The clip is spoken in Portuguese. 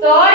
Só